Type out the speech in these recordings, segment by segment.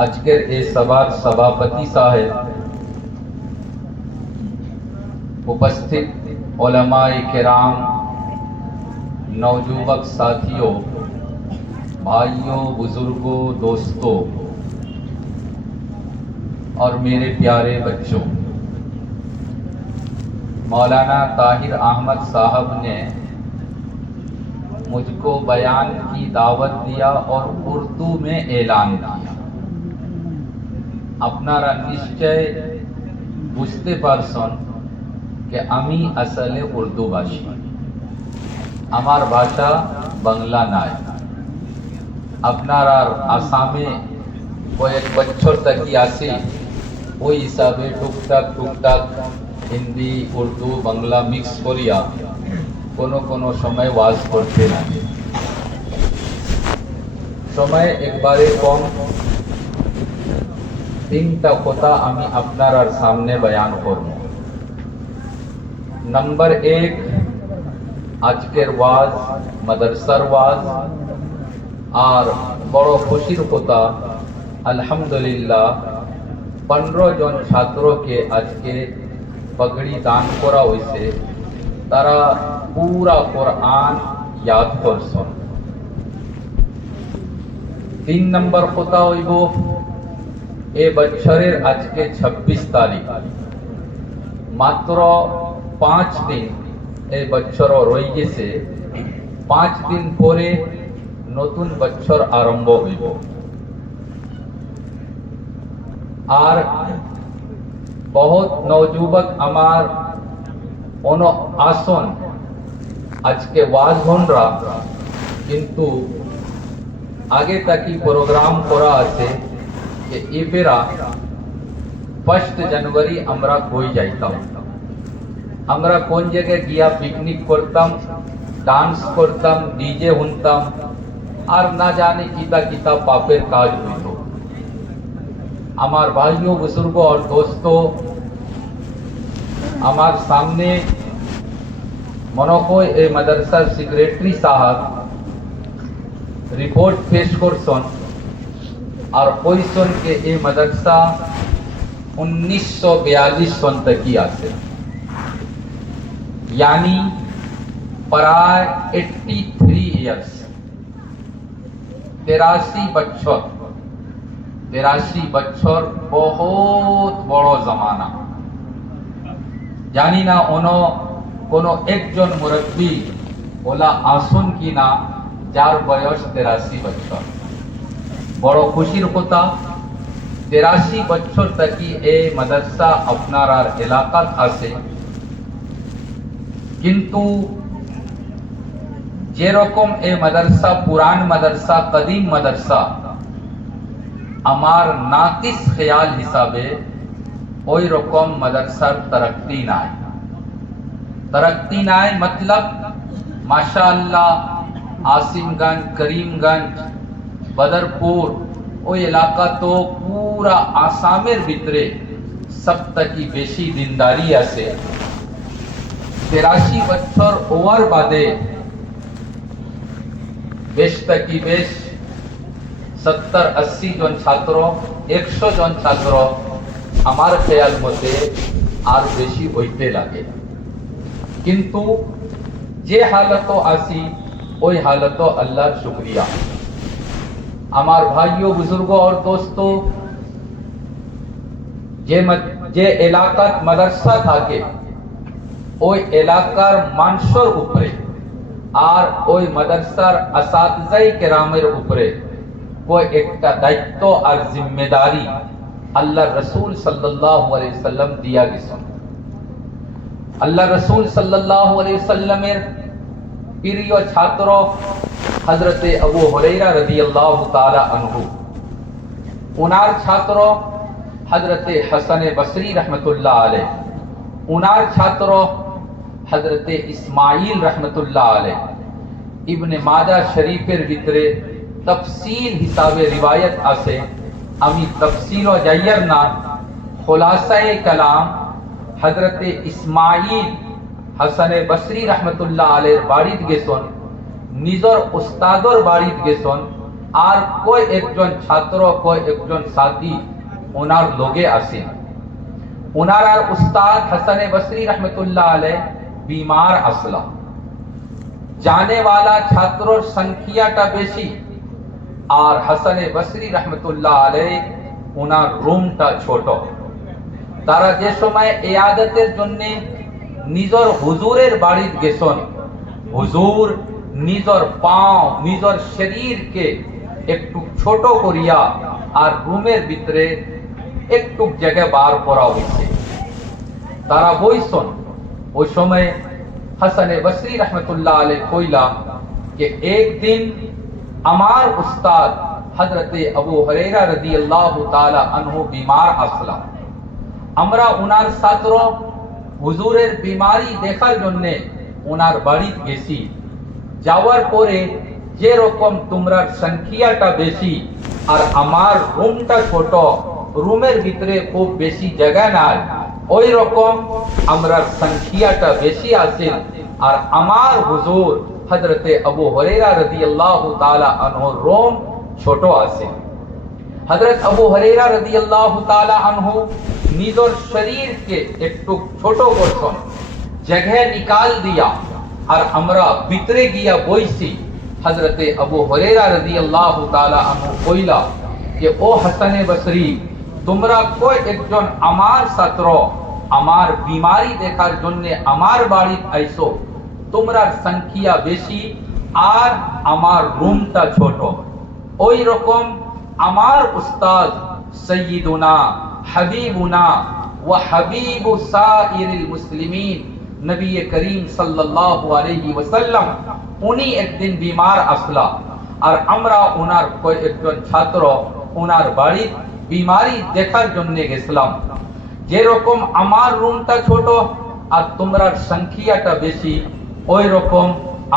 আজকের এই সভার সভাপতি সাহেব, उपस्थित उलमाए किराम, नौजुवक साथियों, भाइयों, बुजुर्गों, दोस्तों और मेरे प्यारे बच्चों, मौलाना ताहिर अहमद साहब ने मुझको बयान की दावत दिया और उर्दू में ऐलान किया। আপনারা নিশ্চয় বুঝতে পারছেন যে আমি আসলে উর্দু ভাষী, আমার ভাষা বাংলা নয়। আপনারা আসামে কয়েক বছর থাকি আসি, ওই হিসাবে টুকটাক হিন্দি, উর্দু, বাংলা মিক্স করিয়া কোনো সময় ওয়াজ করতে লাগে। সময় একবারে কম, তিনটা কথা আমি আপনার সামনে বয়ান করব। नंबर एक, আজকের ওয়াজ মাদ্রাসার ওয়াজ, আর বড় খুশির কথা আলহামদুলিল্লাহ 15 জন ছাত্রকে আজকে পগড়ি দান করা হয়েছে। তারা পুরা কোরআন ইয়াদ করছেন। 3 নম্বর কথা হইব, এ বছরের আজকে 26 তারিখ, মাত্র 5 দিন এই বছর রয়ে গেছে। 5 দিন পরে নতুন বছর আরম্ভ হইব। আর বহুত নওজুবক আমার আসন আজকে ওয়াজ হনরা, কিন্তু আগে তাকি প্রোগ্রাম করা আছে যে এবেরা 1 জানুয়ারি আমরা কই যাইতাম, আমরা কোন জায়গায় গিয়া পিকনিক করতাম, ডান্স করতাম, ডিজে শুনতাম, আর না জানি কিতা পাপের কাজ হইত। আমার ভাইও, বুজুর্গ और दोस्तों, আমার সামনে মনে হয় এই মাদ্রাসার সেক্রেটারি সাহেব রিপোর্ট পেশ করছেন, আর কইছেন যে এই মাদ্রাসা 1942 সন থেকে আছে, यानी प्राय 83 years, 83 বছর বহুত বড় জমানা। জানি না কোন একজন মুরব্বী ওলা আসুন কি না যার বয়স 83 বছর। বড় খুশির কথা, 83 বছর থেকে এই মাদ্রাসা আপনার এলাকাত আছে। কিন্তু যেরকম এই মাদ্রাসা পুরান মাদ্রাসা, কদিম মাদ্রাসা, আমার নাকিস খেয়াল হিসাবে ওই রকম মাদ্রাসার তরক্কি নাই। মতলব মাশাআল্লাহ আসিমগঞ্জ, করিমগঞ্জ, বদরপুর ওই এলাকা তো পুরা আসামের ভিতরে সবথেকে বেশি দিনদারি আছে। 83 বছর ওভার বাদে বেশ থেকে বেশ 70-80 জন ছাত্র, 100 জন ছাত্র আমার খেয়াল মতে আর বেশি হইতে লাগে। কিন্তু যে হালত আসি ওই হালত আল্লাহর শুকরিয়া। আমার ভাইও, বুজুর্গ और दोस्तों, যে এলাকাত মাদ্রাসা থাকে ওই এলাকার মানুষের উপরে আর ওই মাদ্রাসার আসাতিজায়ে কেরামের উপরে কোই একটা দায়িত্ব আর জিম্মেদারি আল্লাহ রসুল সাল্লাল্লাহু আলাইহি ওয়াসাল্লাম দিয়া গেছেন। আল্লাহ রসুল সাল্লাল্লাহু আলাইহি ওয়াসাল্লামের প্রিয় ছাত্র হযরতে আবু হুরায়রা রাদিয়াল্লাহু তাআলা আনহু, ওনার ছাত্র হযরতে হাসান বসরি রহমতুল্লাহ আলাইহি, ওনার ছাত্র হযরতে ইসমাইল রহমতুল্লাহ আলাইহি। ইবনে মাজাহ শরীফের ভিতরে তফসিল হিসাবে রিওয়ায়াত আছে। আমি তফসিল ও যাইয়ার না, খুলাসায়ে কালাম হযরতে ইসমাইল হাসান বসরি রহমতুল্লাহ আলাইহির বাড়িত গেছেন, নিজর উস্তাদর বাড়িত গেছেন, আর কয় একজন ছাত্র কয় একজন সাথী ওনার লগে আসেন। ওনার আর উস্তাদ হাসানে বসরি রহমতুল্লাহ আলাইহ बीमार আসলা। जाने वाला ছাত্রর সংখ্যাটা বেশি আর হাসানে বসরি রহমতুল্লাহ আলাইহ ওনার রুমটা ছোট। তারা যে সময় ইয়াদতের জন্য নিজর হুজুরের বাড়িতে গেছেন, হুজুর নিজর পাও নিজর শরীরকে একটু ছোট করিয়া আর রুমের ভিতরে একটু জায়গা বার করা হয়েছে। তারা বইছেন। ওই সময় হাসানে বসরি রহমতুল্লাহ আলাইহ কইলা যে একদিন আমার উস্তাদ হযরতে আবু হুরায়রা রাদিয়াল্লাহু তাআলা আনহু बीमार আসলা। আমরা ওনার ছাত্র হুজুরের বিমারি দেখার জন্য ওনার বাড়িতে গেছি। যাওয়ার পরে যে রকম তোমরা সংখ্যাটা বেশি আর আমার রুমটা ছোট, রুমের ভিতরে খুব বেশি জায়গা নাই, ওই রকম আমরা সংখ্যাটা বেশি আছে আর আমার হুজুর হযরতে আবু হুরায়রা রাদিয়াল্লাহু তাআলা আনহুর রুম ছোট আছে। হযরত আবু হুরায়রা রাদিয়াল্লাহু তাআলা আনহু নিজর শরীরকে একটু ছোট করছেন, জায়গা নিকাল দিয়া আর আমরা ভিতরে গিয়া বইছি। হযরতে আবু হুরায়রা রাদিয়াল্লাহু তাআলা আনহু কইলা যে ও হাসানে বসরি, তোমরা কয় একজন আমার ছাত্র আমার বিমারি দেখার জন্য আমার বাড়িতে আইছো, তোমরা সংখ্যা বেশি আর আমার রুমটা ছোট। ওই রকম আমার উস্তাদ সৈয়দুনা হাবিবুনা ওয়া হাবিবু সাইরিল মুসলিমিন নবী করিম সাল্লাল্লাহু আলাইহি ওয়াসাল্লাম উনি একদিন बीमार আসলা আর আমরা ওনার কয়েকজন ছাত্র ওনার বাড়ি বিমারি দেখার জন্য গেছিলাম। যে রকম আমার রুমটা ছোট আর তোমরা সংখ্যাটা বেশি, ওই রকম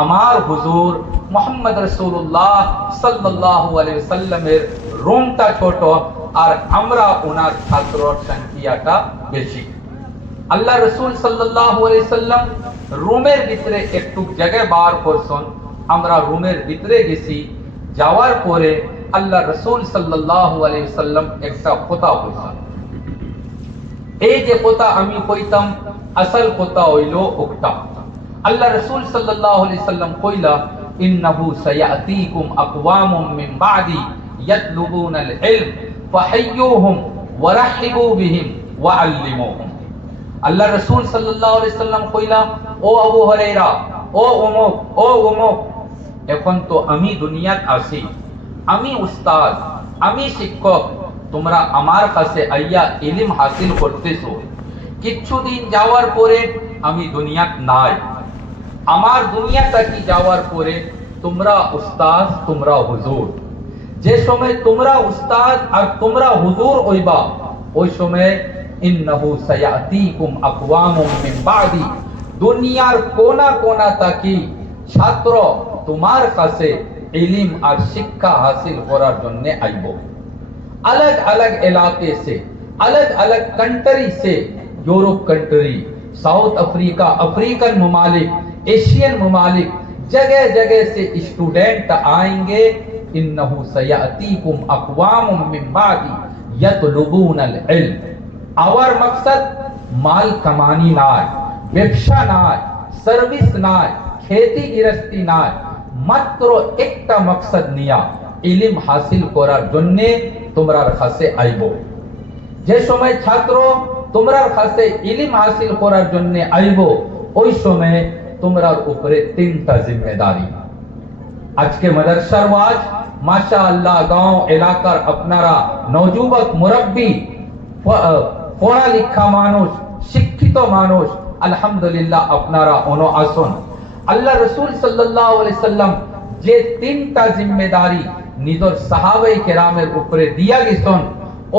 আমার হুজুর মুহাম্মদ রাসূলুল্লাহ সাল্লাল্লাহু আলাইহি ওয়াসাল্লামের রুমটা ছোট আর আমরা ওনার ছাত্রর সংখ্যাটা বেশি। আল্লাহ রাসূল সাল্লাল্লাহু আলাইহি ওয়াসাল্লাম রুমের ভিতরে একটু জায়গা বার করছেন। আমরা রুমের ভিতরে গেছি। যাওয়ার পরে আল্লাহ রাসূল সাল্লাল্লাহু আলাইহি ওয়াসাল্লাম একটা কথা কইছেন। এই যে কথা আমি কইতাম আসল কথা হইল ওটা। আল্লাহ রাসূল সাল্লাল্লাহু আলাইহি ওয়াসাল্লাম কইলা ইন্নাহু সায়াতিকুম আকওয়ামুম মিন বাদি ইয়াতলুবুনাল ইলম ফাহাইয়ুহুম ওয়া রাহিবু বিহিম ওয়া আল্লিমুহুম। আল্লাহ রাসূল সাল্লাল্লাহু আলাইহি ওয়াসাল্লাম কইলা ও আবু হুরায়রা, ও অমুক, ও অমুক, এখন তো আমি দুনিয়াত আছি, আমি উস্তাদ, আমি শিক্ষক, তোমরা আমার কাছে আইয়া ইলম হাসিল করতেছো। কিছুদিন যাওয়ার পরে আমি দুনিয়াত নাই। আমার দুনিয়াটা কি যাওয়ার পরে তোমরা উস্তাদ, তোমরা হুজুর। যে সময় তোমরা উস্তাদ আর তোমরা হুজুর হইবা, ওই সময় ইন্নাহু সায়াতিকুম আকওয়ামুম মিন বাদি, দুনিয়ার কোনা কোনা তাকি ছাত্র তোমার কাছে इल्म और शिक्षा हासिल করার জন্য আইব। अलग अलग इलाके से, अलग अलग कंट्री से, Europe country, south Africa, African ममालिक, एशियन ममालिक, जगह जगह से स्टूडेंट आएंगे। इन्नहु सयातीकुम अक़वामुम मिन बादी यतलुबूनल इल्म। आवर मकसद माल कमानी नाय, व्यवसा नाय, सर्विस नाय, खेती गृहस्थी नाय, মাত্র একটা মাকসাদ নিয়া ইলম হাসিল করার জন্য তোমরার কাছে আইব। যে সময় ছাত্র তোমরার কাছে ইলম হাসিল করার জন্য আইব, ওই সময় তোমরার উপরে তিনটা জিম্মেদারি। আজকে মাদ্রাসার ওয়াজ মাশাআল্লাহ গাঁও এলাকার আপনারা নওজুবক মুরব্বী, পড়া লেখা মানুষ, শিক্ষিত মানুষ, আলহামদুলিল্লাহ আপনারা অনো আসুন। আল্লাহ রাসূল সাল্লাল্লাহু আলাইহি সাল্লাম যে তিনটা জিম্মেদারি নিজের সাহাবায়ে কেরামের উপরে দিয়া গেছেন,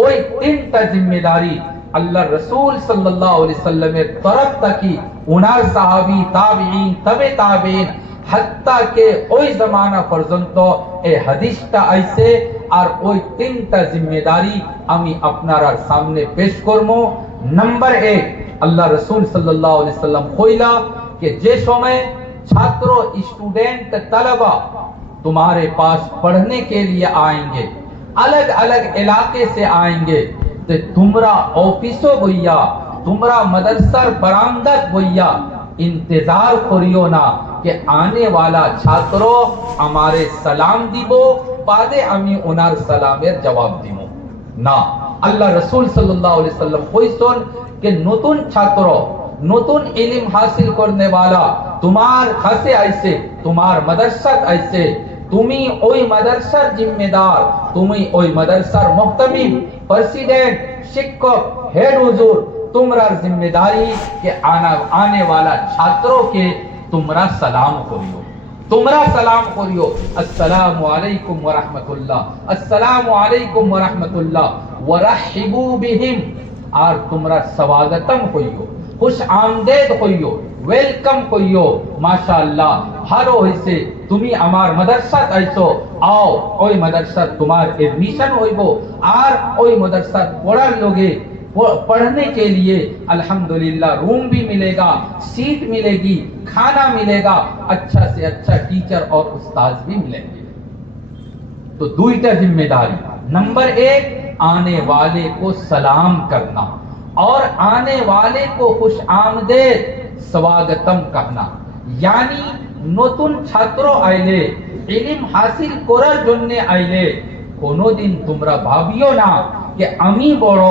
ওই তিনটা জিম্মেদারি আল্লাহ রাসূল সাল্লাল্লাহু আলাইহি সাল্লামের তরফ থেকে উনার সাহাবী, তাবেঈন, তবে তাবেঈন, হাত্তা কে ওই জামানা পর্যন্ত এই হাদিসটা আইছে। আর ওই তিনটা জিম্মেদারি আমি আপনার সামনে পেশ করব। নাম্বার 1, আল্লাহ রাসূল সাল্লাল্লাহু আলাইহি সাল্লাম কইলা যে যে সময় ছাত্র, স্টুডেন্ট, তালেবা तुम्हारे पास पढ़ने के लिए आएंगे, अलग अलग इलाके से आएंगे, तो तुमरा ऑफिसो भैया, तुमरा मदरसर बरामदत भैया इंतजार करियो ना कि आने वाला छात्रों हमारे सलाम दिबो, बादे अमी उनार सलामेर जवाब दिबो ना। अल्लाह रसूल सल्लल्लाहु अलैहि वसल्लम কইছেন कि नतून छात्रों, नतून इल्म हासिल करने वाला तुम्हार काছে आइसे, तुम्हार मदरसात आइसे, তুমি ওই মাদ্রাসার জিম্মেদার, তুমি ওই মাদ্রাসার মুহতামিম, প্রেসিডেন্ট, শিক্ষক, হেড হুজুর, तुम्हारा जिम्मेदारी के आने वाला छात्रों के तुम्हारा सलाम करियो, तुम्हारा सलाम करियो। अस्सलामु अलैकुम व रहमतुल्लाह, अस्सलामु अलैकुम व रहमतुल्लाह व रहिबू बिहिम, और तुम्हारा स्वागतम करियो, खुश आमदेद करियो, वेलकम करियो। माशाअल्लाह हर होइसे তুমি আমার মাদ্রাসাত আইছো, आओ ওই মাদ্রাসাত তোমার এডমিশন হইবো, আর ওই মাদ্রাসাত পড়ার লগে पढ़ने के लिए अल्हम्दुलिल्लाह रूम भी मिलेगा, सीट मिलेगी, खाना मिलेगा, अच्छा से अच्छा टीचर और उस्ताद भी मिलेंगे। तो दुईटा जिम्मेदारी, नंबर एक आने वाले को सलाम करना और आने वाले को खुश आमदेद स्वागतम कहना। यानी নতুন ছাত্র আইলে, ইলম হাসিল করার জন্য আইলে কোনোদিন তোমরা ভাবিও না कि আমি বড়,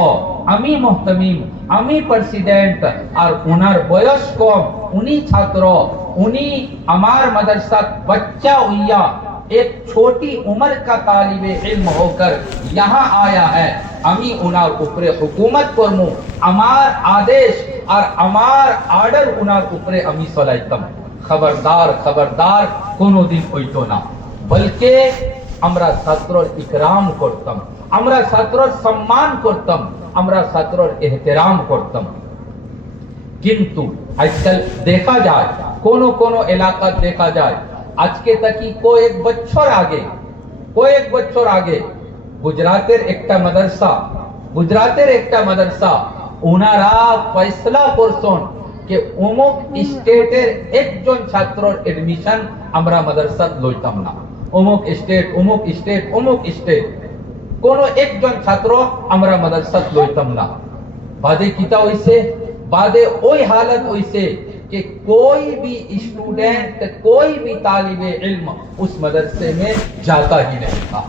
আমি মুহতামিম, আমি প্রেসিডেন্ট, আর উনার বয়স কম, উনি ছাত্র, উনি আমার মাদ্রাসাত बच्चा हुआ, एक छोटी उम्र का तालिबे इल्म होकर यहाँ आया है, আমি উনার উপরে হুকুমত করমু, আমার আদেশ আর আমার অর্ডার উনার উপরে আমি চলাইতাম। खबरदार खबरदार কোনোদিন হইতো না, বলকে আমরা ছাত্রর ইকরাম করতাম, আমরা ছাত্রর সম্মান করতাম, আমরা ছাত্রর এহতেরাম করতাম। কিন্তু আজকাল দেখা যায় কোনো কোনো এলাকা দেখা যায়, আজকে তাকি কয়েক বছর আগে গুজরাতের একটা মাদ্রাসা ওনারা ফয়সলা করছেন कि অমুক স্টেটের একজন ছাত্রর এডমিশন আমরা মাদ্রাসাত লইতাম না, অমুক স্টেট কোন একজন ছাত্র আমরা মাদ্রাসাত লইতাম না। বাদে কিতা হইছে, বাদে ওই हालत হইছে कि कोई भी स्टूडेंट, कोई भी तालिबे इल्म उस मदरसे में जाता ही नहीं था।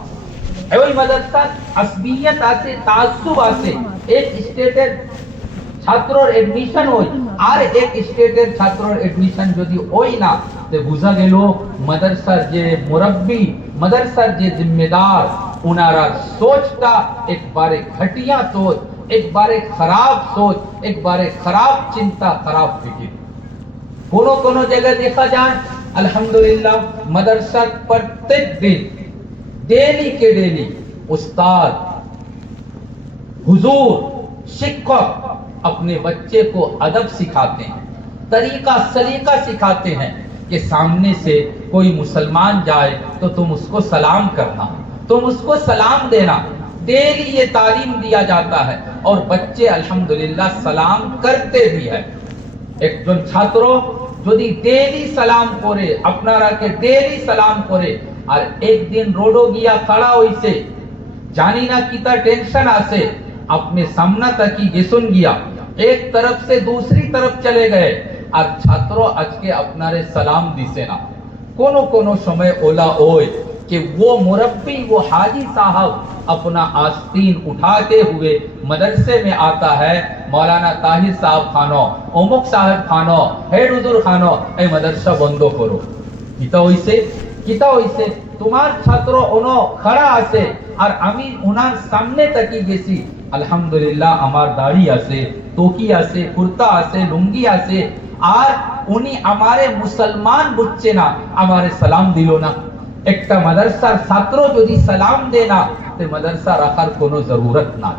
ওই মাদ্রাসাত আসবিয়ত আছে, তাআসসুব আছে, এক স্টেটের ছাত্রর এডমিশন হই আর এক স্টেটের ছাত্রর এডমিশন যদি হই না, তো বুঝা গেল মাদ্রাসার যে মুরব্বি, মাদ্রাসার যে জিম্মেদার, উনারা সোচটা একবারে ঘটিয়া সোচ, একবারে খারাপ সোচ, একবারে খারাপ চিন্তা, খারাপ ফিকির। কোনো কোনো জায়গায় দেখা যায় আলহামদুলিল্লাহ মাদ্রাসার প্রত্যেক দিন डेली के डेली उस्ताद, हुजूर, शिक्षक अपने बच्चे को अदब सिखाते हैं, तरीका सलीका सिखाते हैं कि सामने से कोई मुसलमान जाए तो तुम उसको सलाम करना, तुम उसको सलाम देना। डेली ये तालीम दिया जाता है और बच्चे अल्हम्दुलिल्लाह सलाम करते भी है। एक जन छात्र যদি डेली सलाम करे, अपनारा के डेली सलाम करे, और एक दिन रोडो गया खड़ा होइसे, जानी ना किता टेंशन आसे, अपने सामना तक ही गेसुन गया, एक तरफ से दूसरी तरफ चले गए, और छात्रों आज के अपनारे सलाम दिसे ना। कोनो कोनो समय ओला ओए कि वो मुरब्बी, वो हाजी साहब अपना आस्तीन उठाते हुए मदरसे में आता है, मौलाना ताहिर साहब खानो, অমুক साहब खानो, हेड हुजूर खानो, ए मदरसा बंद करो। কিতা হইছে তোমার ছাত্র ওনো খড়া আছে আর আমি ওনার সামনে তাকি গেছি, আলহামদুলিল্লাহ আমার দাড়ি আছে, টুপি আছে, কুর্তা আছে, লুঙ্গি আছে, আর উনি আমারে মুসলমান বুঝছে না, আমারে সালাম দিল না। একটা মাদ্রাসার ছাত্র যদি সালাম দেয় না, तो मदरसा रखार कोनो जरूरत ना,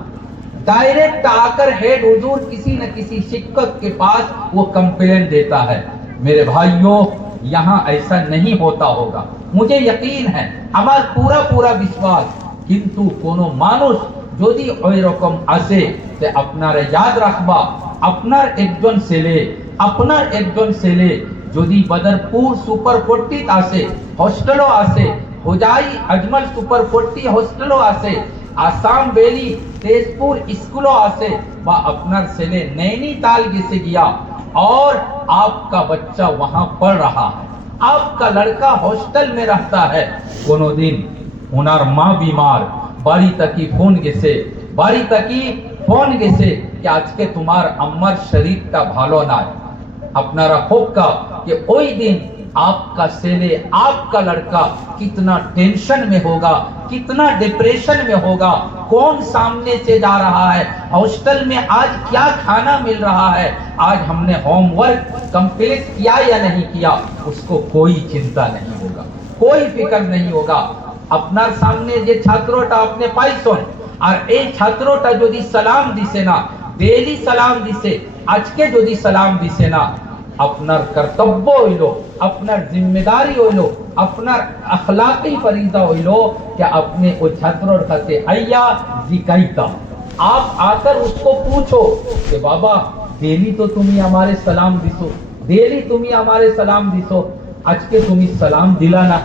डायरेक्ट आकर हेड हुजूर किसी न किसी शिक्षक के पास वो कंप्लेंट देता है। मेरे भाइयों, यहाँ ऐसा नहीं होता होगा, मुझे यकीन है, हमार पूरा पूरा विश्वास। किंतु कोनो मानुष যদি ওই রকম আসে, তে আপনারা याद রাখবা, আপনার একজন ছেলে যদি বদরপুর সুপার 40 আসে, হস্টেলও আসে, হোজাই আজমল সুপার 40 হোস্টেলও আছে, আসাম ভ্যালি তেজপুর স্কুলও আছে, বা আপনার ছেলে नैनीताल গেছে গিয়া और आपका बच्चा वहां पढ़ रहा है, आपका लड़का हॉस्टल में रहता है, कोनो दिन उनार माँ बीमार बाड़ी तकी फोन गेसे, बाड़ी तकी फोन गेसे कि आज के तुम्हार अम्मार शरीरটা ভালো না, আপনারা হোকা कि ওই दिन आपका सेले आपका लड़का कितना टेंशन में होगा, कितना डिप्रेशन में होगा, कौन सामने से जा रहा है, हॉस्टल में आज क्या खाना मिल रहा है, आज हमने होमवर्क कंप्लीट किया या नहीं किया, उसको कोई चिंता नहीं होगा, कोई फिक्र नहीं होगा। আপনার সামনে যে ছাত্রটা আপনি পাইছেন, আর এই ছাত্রটা যদি সালাম দিছে না, ডেইলি সালাম দিছে, আজকে যদি সালাম দিছে না, আপনার কর্তব্য হইল, আপনার जिम्मेदारी হইল, আপনার अखलाकी फरीजा হইল कि अपने वो छात्रों से आया जिकाइता, आप आकर उसको पूछो कि बाबा डेली तो तुम्ही हमारे सलाम दिसो, डेली तुम्ही हमारे सलाम दिसो, आज के तुम्ही सलाम दिला ना,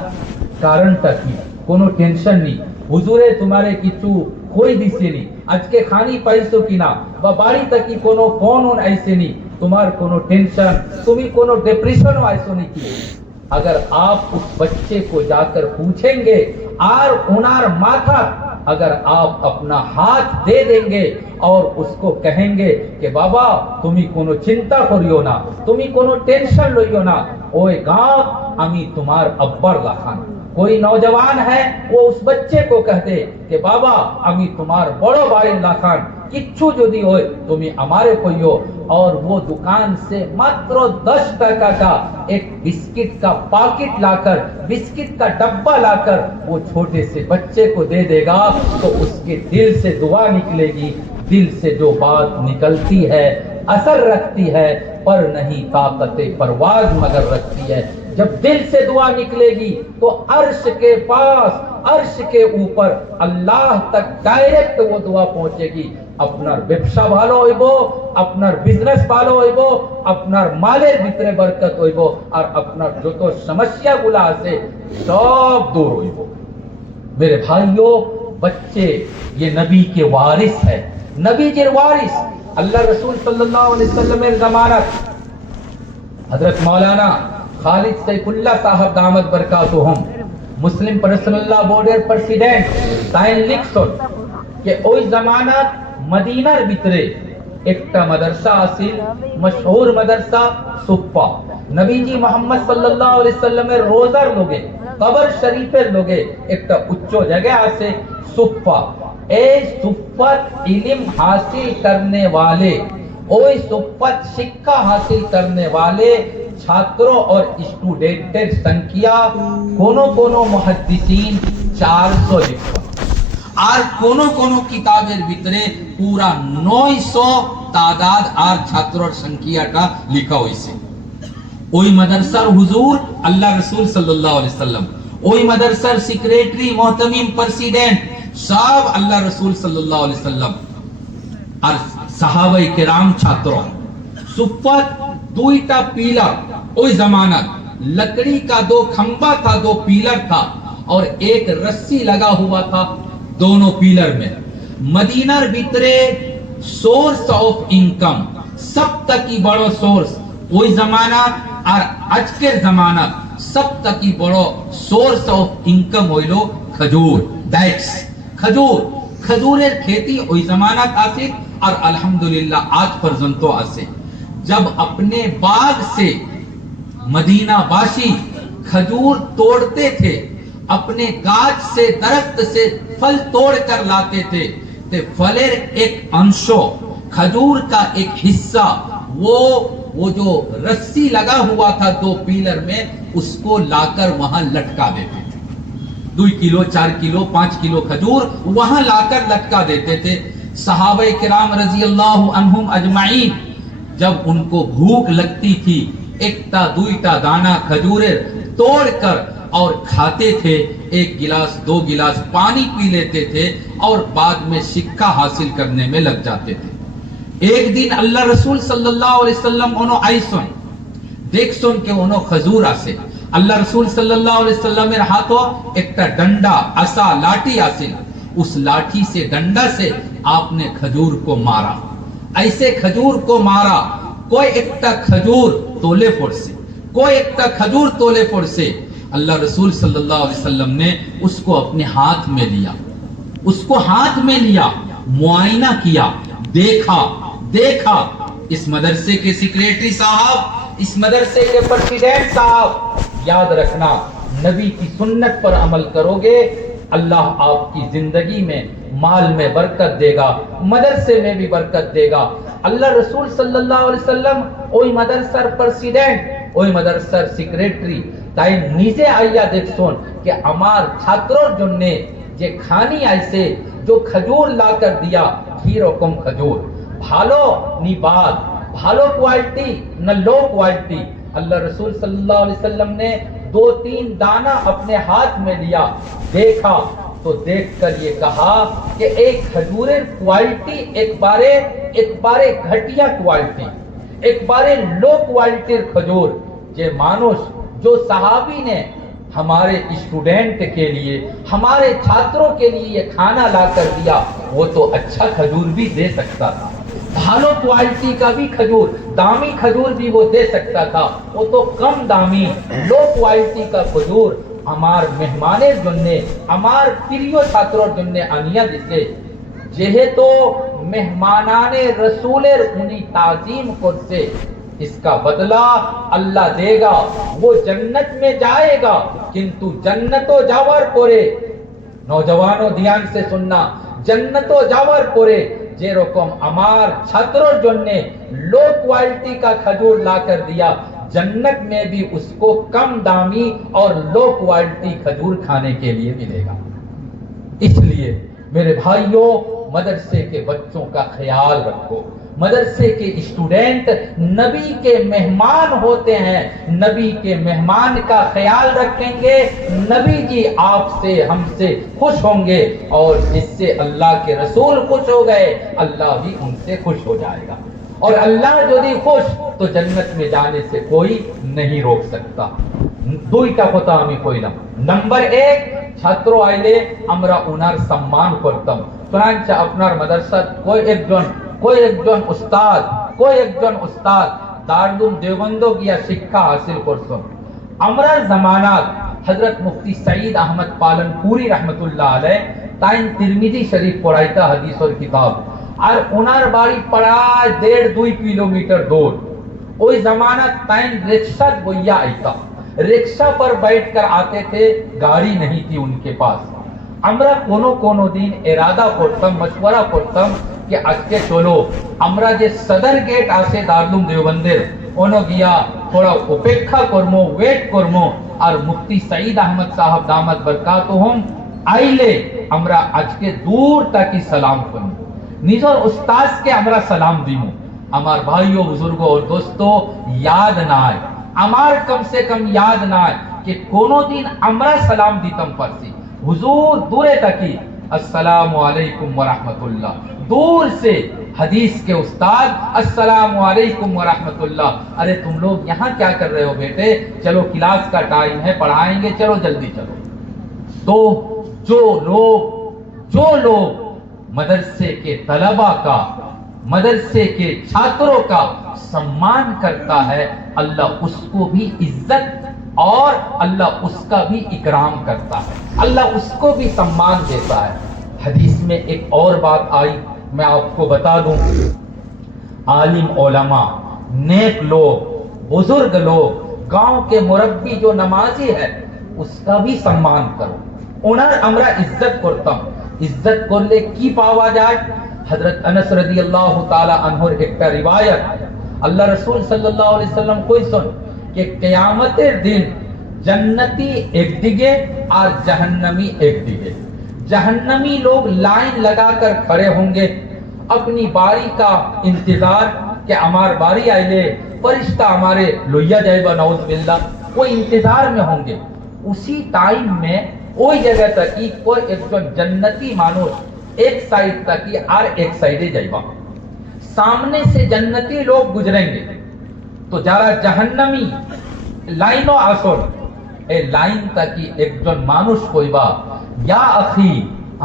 कारणটা কি, কোনো টেনশন নেই, হুজুরে তোমারে কিছু কই দিছেনি, আজকে খানি পাইছো কিনা, বা বাড়ি থেকে কোনো ফোন আইছেনি, तुम्हार कोनो टेंशन, तुम्ही कोनो डिप्रेशन आइसो नहीं की। अगर आप उस बच्चे को जाकर पूछेंगे और उनार माथा अगर आप अपना हाथ दे देंगे और उसको कहेंगे कि बाबा तुम्ही कोनो चिंता करियो ना, तुम्ही कोनो टेंशन लइयो ना, ओए गांव आमी तुम्हार अब्बर लाखान, कोई नौजवान है वो उस बच्चे को कह दे कि बाबा आमी तुम्हार बड़ो भाई लाखान, किच्छु यदि हो तुम्ही हमारे कहियो, और वो दुकान से मात्र 10 टका का एक बिस्किट का पैकेट लाकर, बिस्किट का डब्बा लाकर वो छोटे से बच्चे को दे देगा, तो उसके दिल से दुआ निकलेगी, दिल से जो बात निकलती है असर रखती है, पर नहीं ताकते परवाज मगर रखती है। जब दिल से दुआ निकलेगी तो अर्श के पास, अर्श के ऊपर अल्लाह तक डायरेक्ट वो दुआ पहुंचेगी। अपनार व्यवसा ভালো হইব, আপনার বিজনেস ভালো হইব, আপনার মালের ভিতরে বরকত হইব, আর আপনার যত সমস্যাগুলো আছে সব দূর হইব। मेरे भाइयों, बच्चे ये नबी के वारिस है, नबी के वारिस, अल्लाह रसूल सल्लल्लाहु अलैहि वसल्लम के जमानत हजरत मौलाना खालिद सैफुल्लाह साहब दामत बरकातुहुम मुस्लिम पर्सनल लॉ बोर्डेर प्रेसिडेंट ताइन लिखसन के ওই জামানাত मदीनार भितरे एकटा मदरसा आसिल, मशहूर मदरसा सुप्पा, नबीजी मोहम्मद सल्लल्लाहु अलैहि वसल्लमेर रोजार लोगे, कबर शरीफेर लोगे एकटा उच्च जगह आसे सुप्पा। এই সুফত इल्म हासिल करने वाले, ওই সুফত शिक्षा हासिल करने वाले छात्रों और स्टूडेंटेर संख्या कोनो मुहद्दिसीन 400 लिखा, और कोनो किताबेर भितरे पूरा 900 तादाद और छात्रों संख्याटा लिखा হইছে। ওই মাদ্রাসার হুজুর আল্লাহ রাসূল সাল্লাল্লাহু আলাইহি সাল্লাম, ওই মাদ্রাসার সেক্রেটারি মুহতামিম প্রেসিডেন্ট सब अल्लाह रसूल सल्लल्लाहु अलैहि वसल्लम और सहाबाए किराम छात्रों। सुफत दुईटा पिलर, ओई जमानत लकड़ी का 2 खंबा था, 2 पिलर था, और एक रस्सी लगा हुआ था दोनों पिलर में। मदीनार भीतरे सोर्स ऑफ इनकम सब तक की बड़ो सोर्स ওই जमाना और आज के जमाना सब तक की बड़ो सोर्स ऑफ इनकम হইল खजूर, दैट्स खजूर। खजूरेर खेती ওই जमाना आसे और अल्हम्दुलिल्लाह आज पर्यंत आसे। जब अपने बाग से मदीना वासी खजूर तोड़ते थे, अपने गाछ से दरख्त से फल तोड़ कर लाते थे, तो फलेर एक अंशो, खजूर का एक हिस्सा वो जो रस्सी लगा हुआ था 2 पिलर में, उसको लाकर वहां लटका देते थे। 2 किलो 4 किलो 5 किलो खजूर वहां लाकर लटका देते थे। सहाबे किराम रजी अल्लाह अन्हुम अजमाइन जब उनको भूख लगती थी, एकटा दुईटा दाना खजूरे तोड़कर और खाते थे, 1 गिलास 2 गिलास पानी पी लेते थे और बाद में शिक्षा हासिल करने में लग जाते थे। एक दिन अल्लाह रसूल सल्लल्लाहु अलैहि वसल्लम ओनो आइसन देखसन के ओनो खजूर आसे আল্লাহ রসুল সাল্লাল্লাহু अलैहि वसल्लमेर हाथो एकटा डंडा आसा लाठी आसिल, उस लाठी से डंडा से आपने खजूर को मारा, ऐसे खजूर को मारा। कोई एकटा खजूर तोले पड़से, कोई एकटा खजूर तोले पड़से। अल्लाह रसूल सल्लल्लाहु अलैहि वसल्लम ने उसको अपने हाथ में लिया, उसको हाथ में लिया, मुआयना किया, देखा देखा। इस मदरसे के सेक्रेटरी साहब, इस मदरसे के प्रेसिडेंट साहब, याद रखना, नबी की सुन्नत पर अमल करोगे, अल्लाह आपकी जिंदगी में माल में बरकत देगा, मदरसे में भी बरकत देगा। अल्लाह रसूल सल्लल्लाहु अलैहि वसल्लम ওই মাদ্রাসার প্রেসিডেন্ট, ওই মাদ্রাসার সেক্রেটারি, তাই নিজে আইয়া দেখছুন कि আমার ছাত্রর জন্য যে খানি আইছে, जो खजूर ला कर दिया, घी रकम खजूर, ভালো নিবাদ, ভালো কোয়ালিটি न लो क्वालिटी। अल्लाह रसूल सल्लल्लाहु अलैहि वसल्लम ने 2-3 दाना अपने हाथ में लिया, देखा तो देखकर ये कहा कि एक खजूरेर क्वालिटी एक बारे घटिया क्वालिटी, एक बारे लो क्वालिटीर खजूर। जे मानुष, जो सहाबी ने हमारे स्टूडेंट के लिए, हमारे छात्रों के लिए ये खाना ला कर दिया, वो तो अच्छा खजूर भी दे सकता था, ভালো क्वालिटी का भी खजूर, दामी खजूर भी वो दे सकता था। वो तो कम दामी लो क्वालिटी का खजूर আমার মেহমানের জন্য, আমার প্রিয় ছাত্রর জন্য আনিয়া দিতে। যেহেতু মেহমানানে রসুলের উনি তাজিম করছে, इसका बदला अल्लाह देगा, वो जन्नत में जाएगा। किंतु जन्नतो जावर परे, नौजवानों ध्यान से सुनना, जन्नतो जावर परे जे रकम আমার ছাত্রর জন্য लो क्वालिटी का खजूर ला कर दिया, जन्नत में भी उसको कम दामी और लो क्वालिटी खजूर खाने के लिए मिलेगा। इसलिए मेरे भाइयों, मदरसे के बच्चों का ख्याल रखो। मदरसे के स्टूडेंट नबी के मेहमान होते हैं, नबी के मेहमान का ख्याल रखेंगे, नबी जी आपसे हमसे खुश होंगे, और इससे अल्लाह के रसूल खुश हो गए, अल्लाह भी उनसे खुश हो जाएगा। और अल्लाह यदि खुश, तो जन्नत में जाने से कोई नहीं रोक सकता। দুইটা কথা আমি কইলাম। নাম্বার 1, ছাত্র আইলে আমরা ওনার সম্মান করতাম। চনাঞ্চ আপনার মাদ্রাসাত कोई एकजन उस्ताद दारुल देवबंद गিয়া शिक्षा हासिल करछन। আমরার জামানাত হযরত মুফতি সঈদ আহমদ পালনপুরি रहमतुल्लाह अलैह তাইন তিরমিজি শরীফ পড়াইতা হাদিসের কিতাব, আর ওনার বাড়ি প্রায় 1.5-2 কিলোমিটার দূর। ওই জামানাত তাইন रिक्शा বইয়া আইতা, रिक्शा पर बैठकर आते थे, गाड़ी नहीं थी उनके पास। আমরা কোনো দিন इरादा করতাম, मशवरा করতাম कि আজকে চলো আমরা যে সদর গেট আসে দারুল দেওবন্দের, ওনো গিয়া थोड़ा उपेक्षा করমু, ওয়েট করমু, আর মুফতি সঈদ আহমদ সাহেব দামাত বরকাতুহুম আইলে আমরা আজকে দূর তাকি সালাম করব, নিজের উস্তাদকে আমরা সালাম দিমু। আমার ভাইও, বুজুর্গ और दोस्तों, याद নাই, আমার कम से कम याद নাই कि কোনো দিন আমরা সালাম দিতাম পারছি। हुजूर दूरे तकी अस्सलामु अलैकुम व रहमतुल्लाह, दूर से हदीस के उस्ताद अस्सलामु अलैकुम व रहमतुल्लाह, अरे तुम लोग यहाँ क्या कर रहे हो बेटे, चलो क्लास का टाइम है, पढ़ाएंगे, चलो जल्दी चलो। तो जो लोग मदरसे के तलबा का, मदरसे के छात्रों का सम्मान करता है, अल्लाह उसको भी इज्जत और अल्लाह उसका भी इकराम करता है, अल्लाह उसको भी सम्मान देता है। हदीस में एक और बात आई, मैं आपको बता दूं, आलिम उलमा, नेक लोग, बुजुर्ग लोग, गांव के मुरब्बी जो नमाजी है, उसका भी सम्मान करो। उनार আমরা इज्जत করতাম। इज्जत করলে কি পাওয়া যায়? हजरत अनस রাদিয়াল্লাহু তাআলা আনহুর একটা রিওয়ায়াত, আল্লাহ রাসূল সাল্লাল্লাহু আলাইহি সাল্লাম কইছেন कि कियामतेर दिन जन्नती एक दिगे और जहन्नमी एक दिगे। जहन्नमी लोग लाइन लगाकर खड़े होंगे, अपनी बारी का इंतजार कि हमार बारी आइले, फरिश्ता हमारे लोहिया जाएगा, नौज बिल्ला, वो इंतजार में होंगे। उसी टाइम में ওই জায়গা থেকে कोई एक जन्नती मानुष एक साइड तक और एक साइडे जाइबा, सामने से जन्नती लोग गुजरेंगे, तो যারা জাহান্নামী লাইনও আসল, এই লাইনটা কি একজন মানুষ কইবা, ইয়া আখি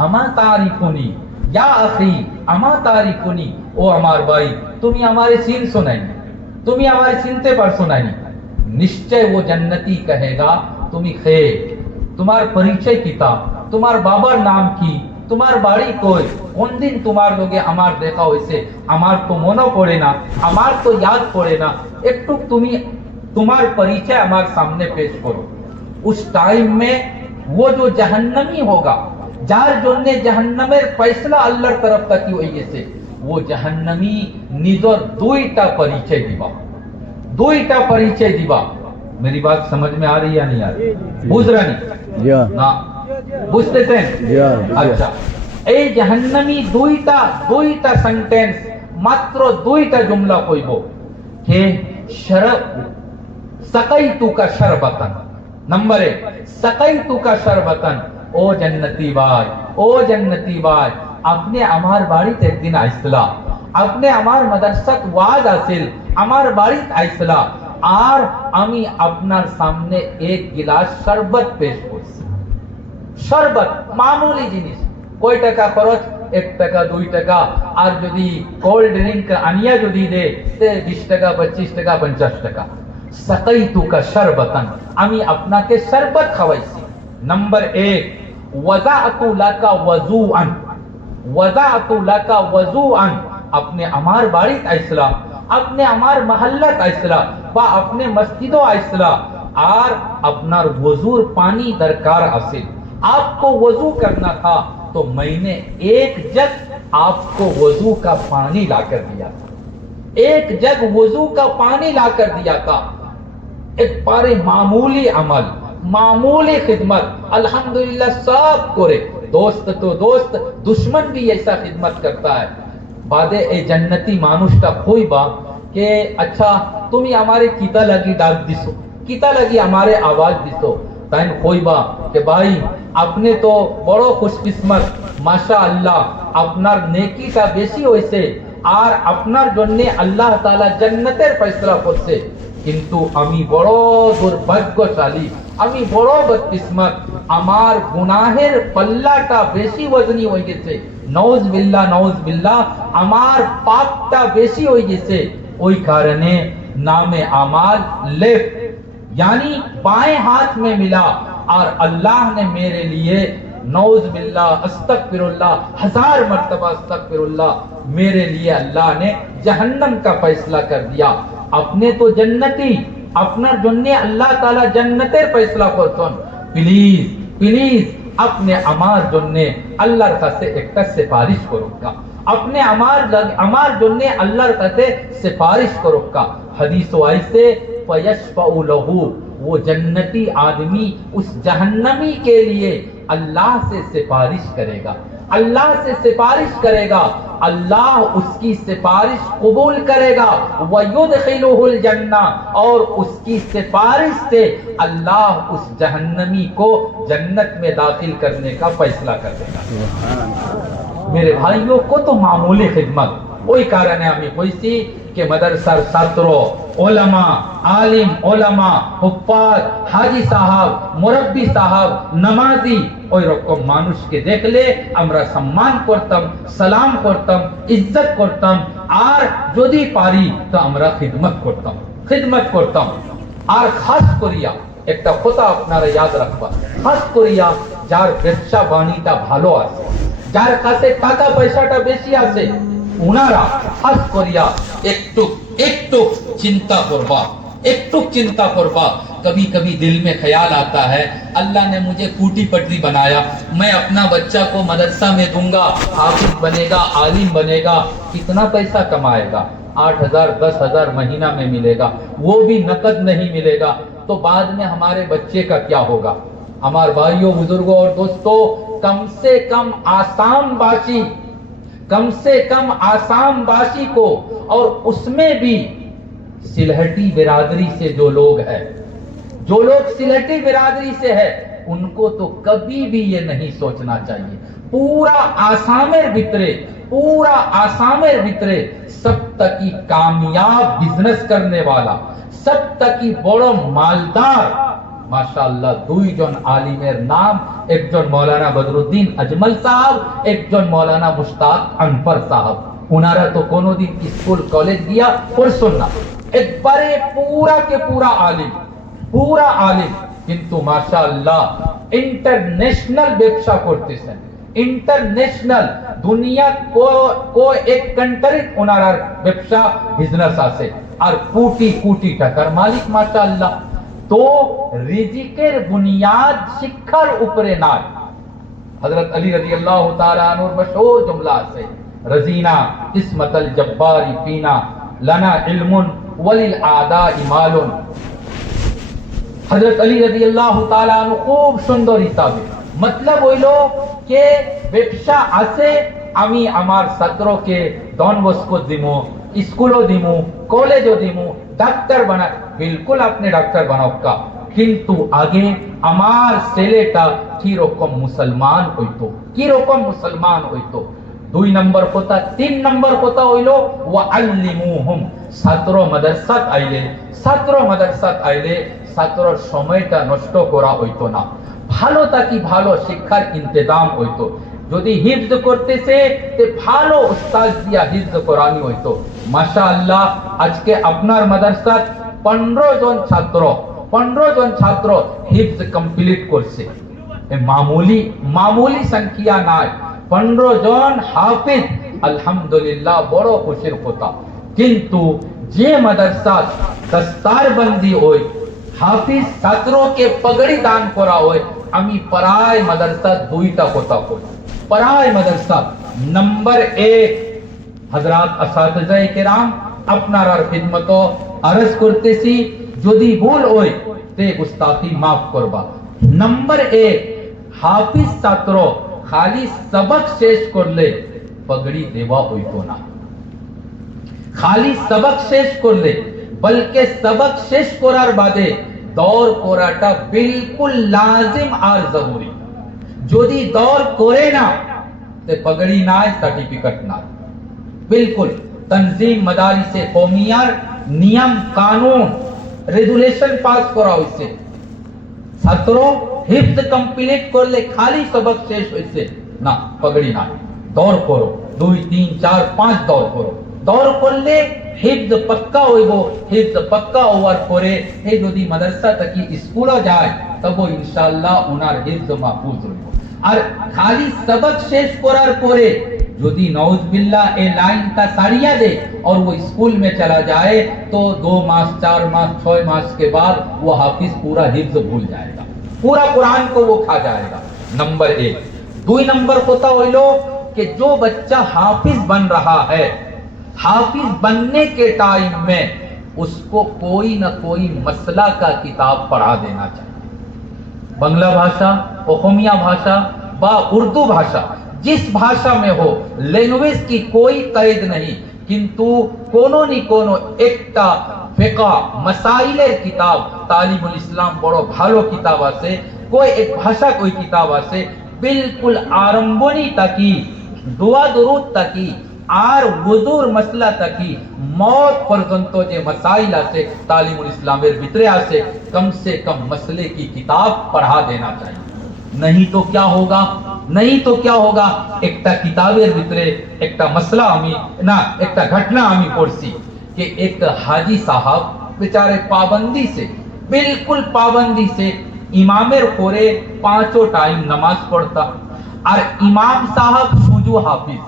আমা তারিফুনি, ইয়া আখি আমা তারিফুনি, ও আমার ভাই তুমি আমারে চিনছো নাই, তুমি আমারে চিনতে পারছো নাই। নিশ্চয় ও জান্নতি কহেগা তুমি খে, তোমার পরিচয় কিতা, তোমার বাবার নাম কি, তোমার বাড়ি কই, কোন দিন তোমার লোকে আমার দেখা হয়েছে, আমার তো মনে পড়ে না, আমার তো याद পড়ে না, একটু তুমি তোমার परिचय আমার সামনে पेश करो। उस टाइम में वो जो जहन्नमी होगा, যার জন্য জাহান্নামের ফয়সালা আল্লাহর তরফ থেকে হইছে, वो जहन्नमी নিজের দুইটা পরিচয় দিবা, দুইটা পরিচয় দিবা। मेरी बात समझ में आ रही है नहीं आ रही? बुझ रहा नहीं ना? বুঝতেছেন? আচ্ছা, এই জাহান্নামী দুইটা সেন্টেন্স, মাত্র দুইটা জুমলা কইব কে শরব সাকাইতু কা শরবতান। नंबर 1 সাকাইতু কা শরবতান। ও জান্নাতি ভাই, ও জান্নাতি ভাই, আপনি আমার বাড়িতে একদিন আইসলা, আপনি আমার মাদ্রাসাত ওয়াজ আসিল, আমার বাড়িতে আইসলা, আর আমি আপনার সামনে এক গিলাস শরবত পেশ করছি। শরবত মামুলি জিনিস, কয় টাকা খরচ? 1 টাকা 2 টাকা, আর যদি কোল্ড ড্রিঙ্ক আনিয়া যদি দে 20 টাকা 25 টাকা 50 টাকা। সাকাইতু কা শরবতান, আমি আপনাকে শরবত খাওয়াইছি। नंबर 1 ওয়াজাতু লাকা ওয়াজুআন, ওয়াজাতু লাকা ওয়াজুআন, আপনি আমার বাড়িতে আইসলা, আপনি আমার মহল্লাত আইসলা বা আপনি মসজিদও আইসলা, আর আপনার ওযুর পানি দরকার আছে, आपको वजू करना था, तो मैंने एक जग आपको वजू का पानी लाकर दिया था, एक जग वजू का पानी लाकर दिया था। एक बारे मामूली अमल, मामूली खिदमत, अल्हम्दुलिल्लाह सब करे। दोस्त तो दोस्त, दुश्मन भी ऐसा खिदमत करता है। बादे ए जन्नती मानुषटा खोइबा के अच्छा तुम्ही हमारे किता लगी डाक दिसो, किता लगी हमारे आवाज दिसो, তাই কইবা যে ভাই আপনি তো বড় খুশকিসমত, মাশাআল্লাহ আপনার নেকিটা বেশি হইছে, আর আপনার জন্য আল্লাহ তাআলা জান্নাতের ফয়সালা করছে, কিন্তু আমি বড় দুর্ভাগ্যশালী, আমি বড় বদকিসমত, আমার গুনাহের পাল্লাটা বেশি ওজনি হয়ে গেছে, নাউজ বিল্লাহ নাউজ বিল্লাহ, আমার পাপটা বেশি হয়ে গেছে, ওই কারণে নামে আমাল लेफ्ट यानी बाएं हाथ में मिला, और अल्लाह ने मेरे लिए नौज बिल्लाह अस्तगफिरुल्लाह 1000 मर्तबा अस्तगफिरुल्लाह, मेरे लिए अल्लाह ने जहन्नम का फैसला कर दिया। अपने तो जन्नती, अपना जन्ने अल्लाह ताला जन्नतेर फैसला करछन, प्लीज प्लीज अपने আমার জন্য আল্লাহর কাছে একটা সুপারিশ করুকা, अपने আমার জন্য আল্লাহর কাছে সুপারিশ করুকা। হাদিস আইছে फयशफउ लहू, वो जन्नती आदमी उस जहन्नमी के लिए अल्लाह से सिफारिश करेगा, अल्लाह से सिफारिश करेगा, अल्लाह उसकी सिफारिश कबूल करेगा, वयुदखिलुहुल जन्नह, और उसकी सिफारिश से अल्लाह उस जहन्नमी को जन्नत में दाखिल करने का फैसला कर देगा। मेरे भाइयों को तो मामूली खिदमत, ওই কারণে আমি কইছি যে মাদ্রাসার ছাত্র, ওলামা, আলিম, ওলামা, হুফাজ, হাজি সাহেব, মুরব্বি সাহেব, নামাজি, ওই রকম মানুষকে দেখলে আমরা সম্মান করতাম, সালাম করতাম, ইজ্জত করতাম, আর যদি পারি তো আমরা খিদমত করতাম, খিদমত করতাম। আর খাস করিয়া একটা কথা আপনারা याद রাখবা, খাস করিয়া যার ব্যবসা বাণীটা ভালো আছে, যার কাছে টাকা পয়সাটা বেশি আছে, उनारा खास करिया एक चिंता करवा, एक चिंता करवा। कभी कभी दिल में ख्याल आता है, अल्लाह ने मुझे कूटी पटरी बनाया, मैं अपना बच्चा को मदरसा में दूंगा, हाफिज बनेगा, आलिम बनेगा, कितना पैसा कमाएगा? 8,000 10,000 महीना में मिलेगा, वो भी नकद नहीं मिलेगा, तो बाद में हमारे बच्चे का क्या होगा? हमारे भाइयों, बुजुर्गों और दोस्तों, कम से कम आसाम बाशी को, और उसमें भी सिलहटी बिरादरी से जो लोग हैं, जो लोग सिलहटी बिरादरी से है, उनको तो कभी भी ये नहीं सोचना चाहिए। पूरा आसामेर भितरे सब तक की कामयाब बिजनेस करने वाला, सब तक की बड़ो मालदार মাশাআল্লাহ দুইজন আলিমের নাম, একজন মৌলানা বদরুদ্দিন আজমল সাহেব, একজন মৌলানা মুশতাক আনফর সাহেব। উনারা তো কোনোদিন স্কুল কলেজ গিয়া পড়ছেন না, একবারে পুরা কে পুরা আলিম, পুরা আলিম, কিন্তু মাশাআল্লাহ ইন্টারন্যাশনাল ব্যবসা করতেছেন, ইন্টারন্যাশনাল দুনিয়া কো এক কান্ট্রি ওনার ব্যবসা বিজনেস আছে, আর কোটি কোটি টাকার মালিক মাশাআল্লাহ। তো রিজিকের বুনিয়াদ শিক্ষার উপরে নয়। হযরত আলী রাদিয়াল্লাহু তাআলা আনহুর মশহুর জুমলা আছে, রাজিনা ইসমাতাল জব্বারি ফিনা লানা ইলমুন ওয়ালিল আদাই মালুন। হযরত আলী রাদিয়াল্লাহু তাআলা আনহু খুব সুন্দর হিসাবে, मतलब হইলো যে ব্যবসা আছে, আমি আমার ছাত্রকে দন বস্কো দিমু, স্কুলও দিমু, কলেজও দিমু, ডাক্তার বানা, বিলকুল আপনি ডাক্তার বানাওকা, কিন্তু আগে আমার ছেলেটা কি রকম মুসলমান হইতো, কি রকম মুসলমান হইতো। 2 নম্বর কথা। 3 নম্বর কথা হইলো ওয়াআল্লিমুহুম, ছাত্র মাদ্রাসাত আইলে, ছাত্র মাদ্রাসাত আইলে ছাত্রর সময়টা নষ্ট করা হইতো না, ভালো তাকি ভালো শিক্ষার ইন্তজাম হইতো। যদি হিফজ করতেছে তে ভালো উস্তাদ দিয়া হিফজ করানি হইতো। মাশাআল্লাহ আজকে আপনার মাদ্রাসাত 15 জন ছাত্র হিফজ কমপ্লিট করছে, মামুলি সংখ্যা নয়, 15 জন হাফিজ, আলহামদুলিল্লাহ বড় খুশির কথা। কিন্তু যে মাদ্রাসাত দস্তারবন্দি হয়, হাফিজ ছাত্রকে পগড়ি দান করা হয়, আমি পরায় মাদ্রাসা 2টা কথা কই। পরায় মাদ্রাসা নম্বর 1, হযরত আসাতিজায়ে কেরাম আপনার খিদমত আরজ করতেছি, যদি ভুল হয় তে গুস্তাখি মাফ করবা। নম্বর 1, হাফিজ ছাত্র খালি সবক শেষ করলে পগড়ি দেওয়া হইতো না, খালি সবক শেষ করলে, বলকে সবক শেষ করার বাদে দৌড় করাটা বিলকুল লাজিম আর জরুরি। যদি দৌড় করে না তে পগড়ি নাই, সার্টিফিকেট না, বিলকুল। তনজিম মাদারিসে কওমিয়ার নিয়ম কানুন রেগুলেশন পাস করা হইছে, ছাত্র হিফজ কমপ্লিট করলে খালি সবক শেষ হইছে না, পগড়ি নাই, দৌড় করো, 2 3 4 5 দৌড় করো। দৌড় করলে হিফজ পাক্কা হইব, হিফজ পাক্কা হওয়ার পরে হে যদি মাদ্রাসা থেকে স্কুলও যায় তবে ইনশাআল্লাহ ওনার হিফজ মাহফুজ হইব। আর খালি সবক শেষ করার পরে যদি নাউজুবিল্লাহ ए लाइन का साड़िया दे और वो स्कूल में चला जाए तो 2 मास 4 मास 6 मास के बाद वो हाफिज पूरा हिफ्ज भूल जाएगा, पूरा कुरान को वो खा जाएगा। नंबर 1। 2 नंबर होता होइलो कि जो बच्चा हाफिज बन रहा है, हाफिज बनने के टाइम में उसको कोई ना कोई मसला का किताब पढ़ा देना चाहिए। बांग्ला भाषा, ओखमिया भाषा बा उर्दू भाषा, जिस भाषा में हो, लैंग्वेज की कोई कैद नहीं, किंतु कोनो नी कोनो एकटा फिका मसाइलेर किताब, तालिमुल इस्लाम बड़ो भालो किताब आछे, कोई एक भाषा कोई किताब आछे, बिल्कुल आरम्भनी ताकी दुआ दुरूद ताकी আর ওযুর মাসলা তাকি মত পর্যন্ত যে মাসাইল আছে তালিমুল ইসলামের ভিতরে আছে, कम से कम मसले की किताब पढ़ा देना चाहिए। नहीं तो क्या होगा, नहीं तो क्या होगा, একটা কিতাবের ভিতরে একটা মাসলা আমি না, একটা ঘটনা আমি পড়ছি कि एक हाजी साहब बेचारे पाबंदी से, बिल्कुल पाबंदी से इमामेर परे 5 टाइम नमाज पढ़ता, और इमाम साहब सुजू हाफिज,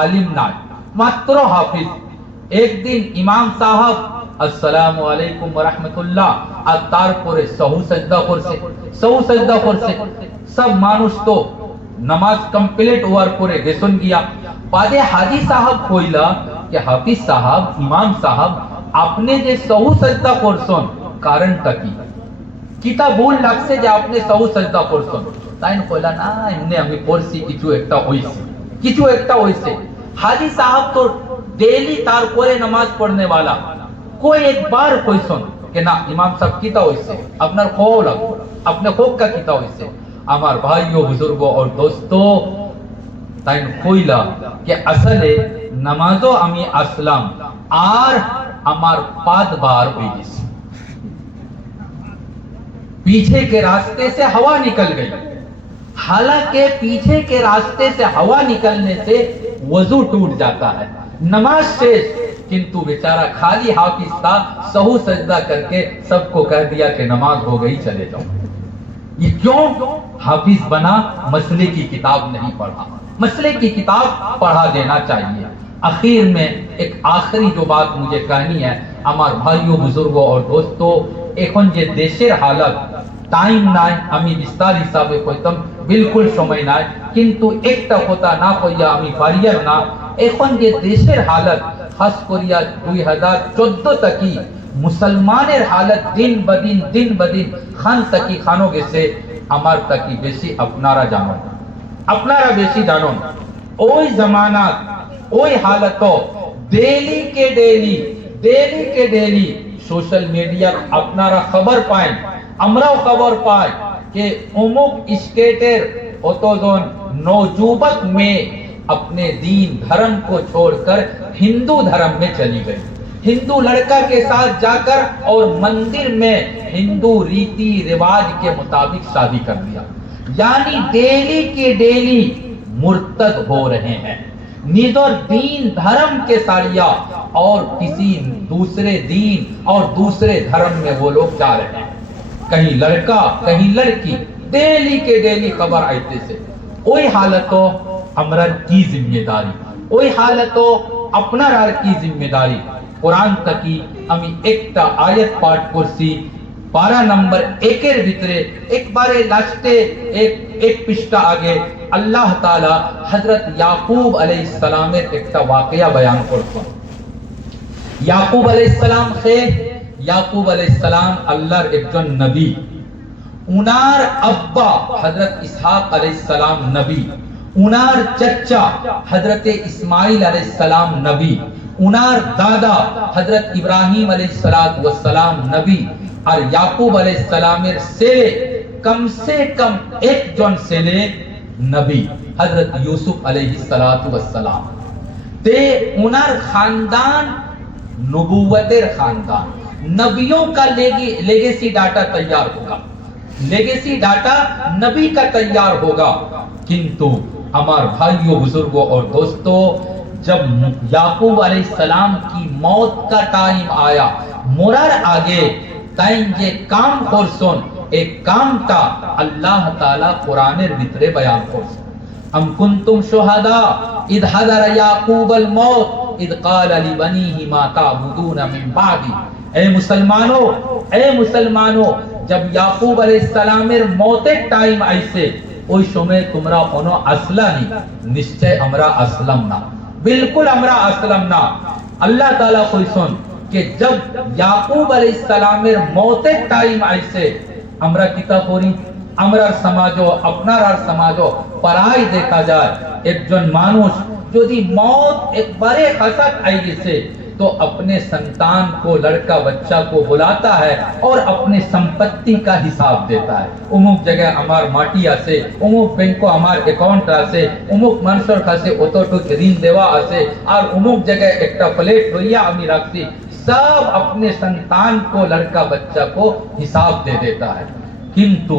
आलिम নাই, মাত্র হাফিজ। একদিন ইমাম সাহেব আসসালামু আলাইকুম ওয়া রাহমাতুল্লাহ আর তারপরে সাহু সাজদা করছে, সব মানুষ তো নামাজ কমপ্লিট হওয়ার পরে গেছন গিয়া, বাদে হাজি সাহেব কইলা যে হাফিজ সাহেব, ইমাম সাহেব, আপনি যে সাহু সাজদা করছেন কারণটা কি, কিতা ভুল লাগছে যে আপনি সাহু সাজদা করছেন? তাই কইলা না, এমনি আমি পড়ছি, কিছু একটা হইছে। हाजी साहब तो डेली तार कोरे नमाज पढ़ने वाला, कोई एक बार कोई सुन कि ना इमाम साहब किता होइसे, अपना खो लग, अपने खोक का किता होइसे। আমার ভাইও বুজুর্গ और दोस्तों, তাই কইলা कि আসলে নামাজও আমি আসলাম আর আমার 5 বার হই গেছে। पीछे के रास्ते से हवा निकल गई। हालांकि पीछे के रास्ते से हवा निकलने से वजू टूट जाता है, नमाज शेष, किंतु बेचारा खाली हाफिज था, सहू सजदा करके सबको कह दिया कि नमाज हो गई, चले जाओ। ये क्यों? हाफिज बना, मसले की किताब नहीं पढ़ा। मसले की किताब पढ़ा देना चाहिए। आखिर में एक आखिरी जो बात मुझे कहनी है, हमार भाइयों, बुजुर्गों और दोस्तों, এখন যে দেশের হালত, টাইম নাই, আমি বিস্তার হিসাবে কইতাম, বিলকুল সময় নাই, কিন্তু একটা কথা না কইয়া আমি পারিয়ার না। এখন যে দেশের হালত, খাস করিয়া 2014 তাকি মুসলমানের হালত দিন বদিন খান তাকি খানো গেছে, আমার তাকি বেশি আপনারা জানো, আপনারা বেশি জানুন। ওই জামানাত, ওই হালত डेली के डेली सोशल मीडिया আপনারা खबर पाएं, আমরাও खबर पाए कि उमुक स्केटर অতজন नौजुबत में अपने दीन धर्म को छोड़कर हिंदू धर्म में चली गई। हिंदू लड़का के साथ जाकर और मंदिर में हिंदू रीति रिवाज के मुताबिक शादी कर दिया। यानी डेली के डेली मुर्तद हो रहे हैं, निजर दीन धर्म के साड़िया और किसी दूसरे दीन और दूसरे धर्म में वो लोग जा रहे हैं। कहीं लड़का कहीं लड़की, डेली के डेली खबर आते से। ওই হালত আমরার কি জিম্মেদারি, ওই হালত আপনার আর কি জিম্মেদারি। কোরআন থেকে আমি একটা আয়াত পাঠ করছি, পারা নম্বর 1 এর ভিতরে একবারে লাস্টে এক পৃষ্ঠা আগে আল্লাহ তাআলা হযরত ইয়াকুব আলাইহিস সালামের একটা ওয়াকিয়া বয়ান করছেন। ইয়াকুব আলাইহিস সালাম ইয়াকুব আলাইহিস সালাম আল্লাহর একজন নবী। উনার আব্বা হযরত ইসহাক আলাইহিস সালাম নবী, উনার চাচা হযরত ইসমাইল আলাইহিস সালাম নবী, উনার দাদা হযরত ইব্রাহিম আলাইহিস সালাতু ওয়াস সালাম নবী। আর ইয়াকুব আলাইহিস সালামের ছেলে কম সে কম একজন ছেলে নবী, হযরত ইউসুফ আলাইহিস সালাতু ওয়াস সালাম। তে উনার খানদান नबूवतेर खानदान, नबियों का लेगेसी डाटा तैयार होगा, लेगेसी डाटा नबी का तैयार होगा। किंतु हमारे भाइयों, बुजुर्गों और दोस्तों, जब याकूब अलैहिस्सलाम की मौत का टाइम आया, मुरार आगे ताइन जे काम करसन, एक काम ता अल्लाह ताला कुरानेर भितरे बयान करसन। अम कुंतुम शुहदा इद हदर याकूब अल मौत इद क़ाल लिबनीहि मा ताबुदून मिन बादी। ए मुसलमानो, जब याकूब अलैहिस्सलामेर मौतेर टाइम आइसे, ওই সময় তোমরা কোনো আসলানি, নিশ্চয় আমরা আসলাম না, बिल्कुल আমরা আসলাম না। আল্লাহ তাআলা কইছেন যে जब याकूब अलैहिस्सलाমের মৌতের টাইম আইছে, আমরা কিতা করি? আমরার সমাজও আপনার সমাজও পরাই দেখা যায়। একজন মানুষ যদি मौत একবারে हसत आई गए तो अपने संतान को, लड़का बच्चा को बुलाता है और अपने संपत्ति का हिसाब देता है। उमुक जगह हमार माटी आसे, उमुक बैंक को हमार अकाउंट आसे, उमुक मानसर खासे ओतोटुक ऋण देवा आसे, और उमुक जगह एक प्लेट रोइया हमी रखती, सब अपने संतान को, लड़का बच्चा को हिसाब दे देता है। किंतु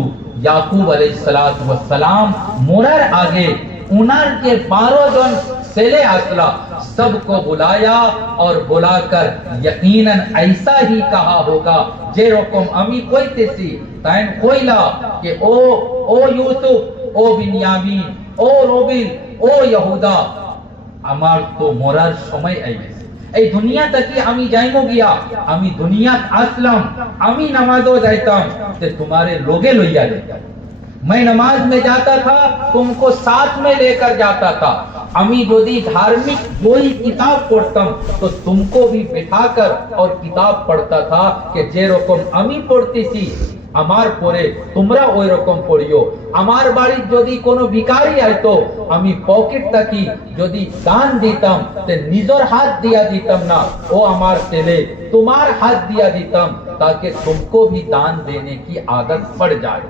याकूब अलैहिस्सलातु वस्सलाम मुरार आगे उनार के 12 जन सेले असला सबको बुलाया और बुलाकर यकीनन ऐसा ही कहा होगा जे रकम अमी कोई तेसी ताइन कोइला कि ओ यूसुफ, ओ बिन्यामीन, ओ रोबिन, ओ यहूदा, আমার তো মরার সময় আই গেছে। এই দুনিয়া থেকে আমি যাইমো গিয়া, আমি দুনিয়াত আসলাম, আমি নামাজও যাইতাম, তে তোমারে লোগে লইয়া যাইতাম। मैं नमाज में जाता था, तुमको साथ में लेकर जाता था। अमी यदि धार्मिक कोई किताब पढ़ता तो तुमको भी बिठाकर और किताब पढ़ता था कि जे रकम अमी पढ़ती थी আমার পরে তোমরা ওই রকম পড়িও। আমার বাড়ি যদি কোনো ভিখারি আইতো, আমি পকেট থেকে যদি দান দিতাম তে নিজের হাত দিয়া দিতাম না, ও আমার ছেলে তোমার হাত দিয়া দিতাম, ताकि तुमको भी दान देने की आदत पड़ जाए।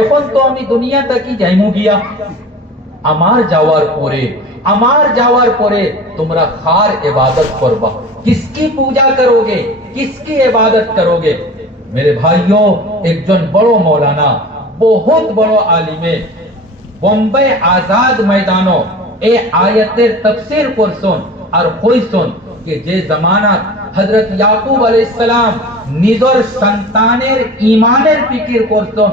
এখন তো আমি দুনিয়া থেকে যাইমু গিয়া, আমার যাওয়ার পরে তোমরা কার ইবাদত করবা, किसकी पूजा करोगे, किसकी इबादत करोगे? मेरे भाइयों एक जन बड़ो मौलाना बहुत बड़ो आलिमे बॉम्बे आजाद मैदानो ए आयतेर तफसीर करछन और कइछन कि जे जमाना हजरत याकूब अलैहिस्सलाम निजर संतानेर ईमानेर फिकिर करछन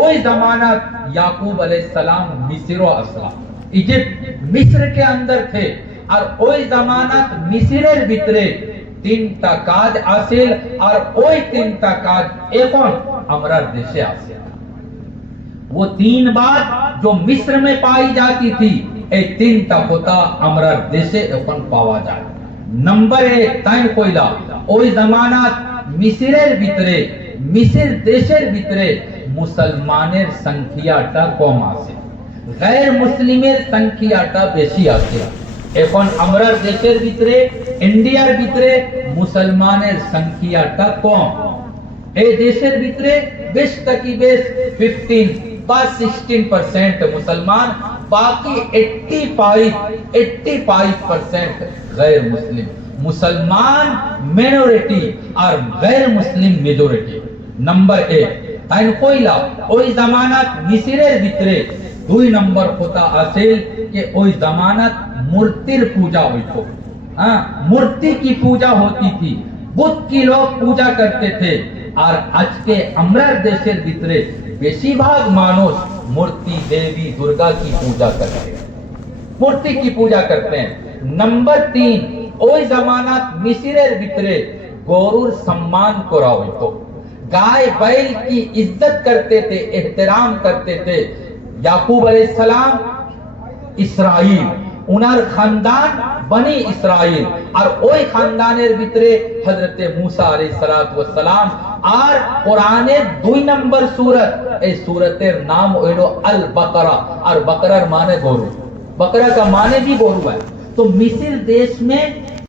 ओई जमाना याकूब अलैहिस्सलाम मिस्रो असला इजिप्ट मिस्र के अंदर थे और ओई जमाना मिस्रेर भितरे तीनटा काज आसिल और ओई तीनटा काज एखन हमरा देशे आसिल वो तीन बात जो मिस्र में पाई जाती थी ए तीनटा होता हमरा देशे एखन पावा जाए नंबर 1 ताइन कोइला ओई जमाना मिस्रेर भितरे मिस्र देशेर भितरे मुसलमानेर संख्याटा कम आछे गैर मुस्लिमेर संख्याटा बेशी आछे এখন আমরা দেশের ভিতরে ইন্ডিয়ার ভিতরে মুসলমানের সংখ্যাটা কম এই দেশের ভিতরে বেশ কি বেশ 15 বা 16% মুসলমান বাকি 85% गैर मुस्लिम मुसलमान मिनोरिटी और गैर मुस्लिम मेजॉरिटी नंबर 1 তাই কইলা ওই জামানাত মিসরের ভিতরে 2 নম্বর কথা আছিল যে ওই জামানাত मूर्तिर पूजा हुई तो मूर्ति की पूजा होती थी बुद्ध की लोग पूजा करते थे और आज के अमरार देशेर भितरे बेशिरभाग मानुष मूर्ति देवी दुर्गा की पूजा करते हैं मूर्ति की पूजा करते हैं नंबर 3 ओई जमाना मिस्रेर भितरे गरुर सम्मान करा हुई तो गाय बैल की इज्जत करते थे एहतराम करते थे याकूब अलैहिस्सलाम इसराइल उनार खानदान बनी इसराइल और ओई खानदानेर भितरे हजरत मूसा अलैहिस्सलातु वस्सलाम और कुरानेर 2 नंबर सूरत ए सूरतेर नाम हलो अल बकरा और बकरार माने गरु बकरा का माने भी गरु है तो मिस्र देश में